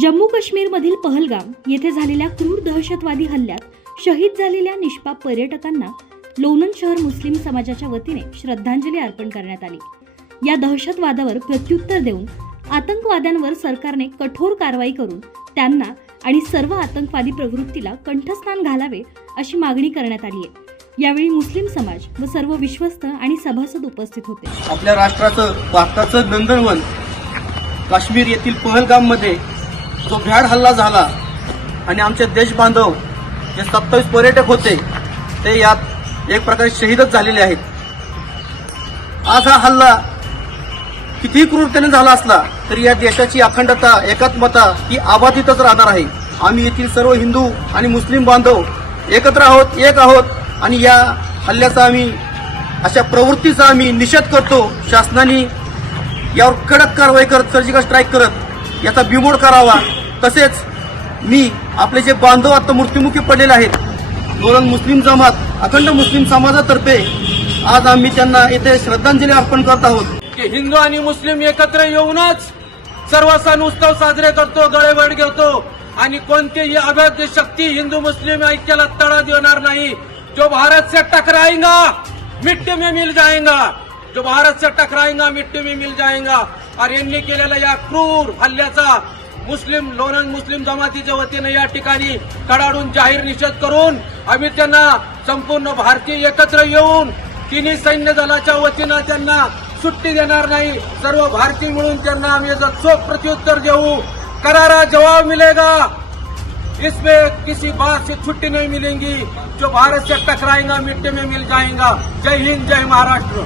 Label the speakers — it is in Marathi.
Speaker 1: जम्मू काश्मीरमधील पहलगाम येथे झालेल्या क्रूर दहशतवादी हल्ल्यात शहीद झालेल्या निष्पाप पर्यटकांना लोणंद शहर मुस्लिम समाजाच्या वतीने श्रद्धांजली अर्पण करण्यात आली. या दहशतवादावर प्रत्युत्तर देऊन आतंकवाद्यांवर सरकारने कठोर कारवाई करून त्यांना आणि सर्व आतंकवादी प्रवृत्तीला कंठस्नान घालावे अशी मागणी करण्यात आली आहे. यावेळी मुस्लिम समाज व सर्व विश्वस्त आणि सभासद उपस्थित होते.
Speaker 2: आपल्या राष्ट्राचं भारताचं नंदनवन काश्मीर येथील पहलगाममध्ये जो भ्याड हल्ला झाला आणि आमचे देश बांधव जे सत्तावीस पर्यटक होते ते यात एक प्रकारे शहीदच झालेले आहेत. आज हा हल्ला कितीही क्रूरतेने झाला असला तरी या देशाची अखंडता एकात्मता ही आबाधितच राहणार आहे. आम्ही येथील सर्व हिंदू आणि मुस्लिम बांधव एकत्र आहोत एक आहोत आणि या हल्ल्याचा आम्ही अशा प्रवृत्तीचा आम्ही निषेध करतो. शासनाने यावर कडक कारवाई करत सर्जिकल स्ट्राईक करत याचा बिमोड करावा. तसेच मी आपले जे बांधव आता मृत्युमुखी पडलेले आहेत दोलन मुस्लिम जमात अखंड मुस्लिम समाजातर्फे आज आम्ही त्यांना येथे श्रद्धांजली अर्पण करत आहोत.
Speaker 3: की हिंदू आणि मुस्लिम एकत्र येऊनच सर्व सण उत्सव साजरे करतो गळेबड घेतो. आणि कोणतीही अवैध शक्ती हिंदू मुस्लिम ऐक्याला तडा देणार नाही. जो भारत से टकराएगा मिट्टी में मिल जाएगा. जो भारत से टकराएगा मिट्टी में मिल जाएगा. और यांनी केलेल्या या क्रूर हल्ल्याचा मुस्लिम लोणंद मुस्लिम जमातीच्या वतीनं या ठिकाणी कडाडून जाहीर निषेध करून आम्ही त्यांना संपूर्ण भारतीय एकत्र येऊन तिन्ही सैन्य दलाच्या वतीनं त्यांना सुट्टी देणार नाही. सर्व भारतीय मिळून त्यांना आम्ही याचा चोख प्रत्युत्तर देऊ. करारा जवाब मिलेगा. इसमें किसी बात से छुट्टी नहीं मिलेगी. जो भारत से टकराएगा मिट्टी में मिल जाएगा. जय हिंद जय महाराष्ट्र.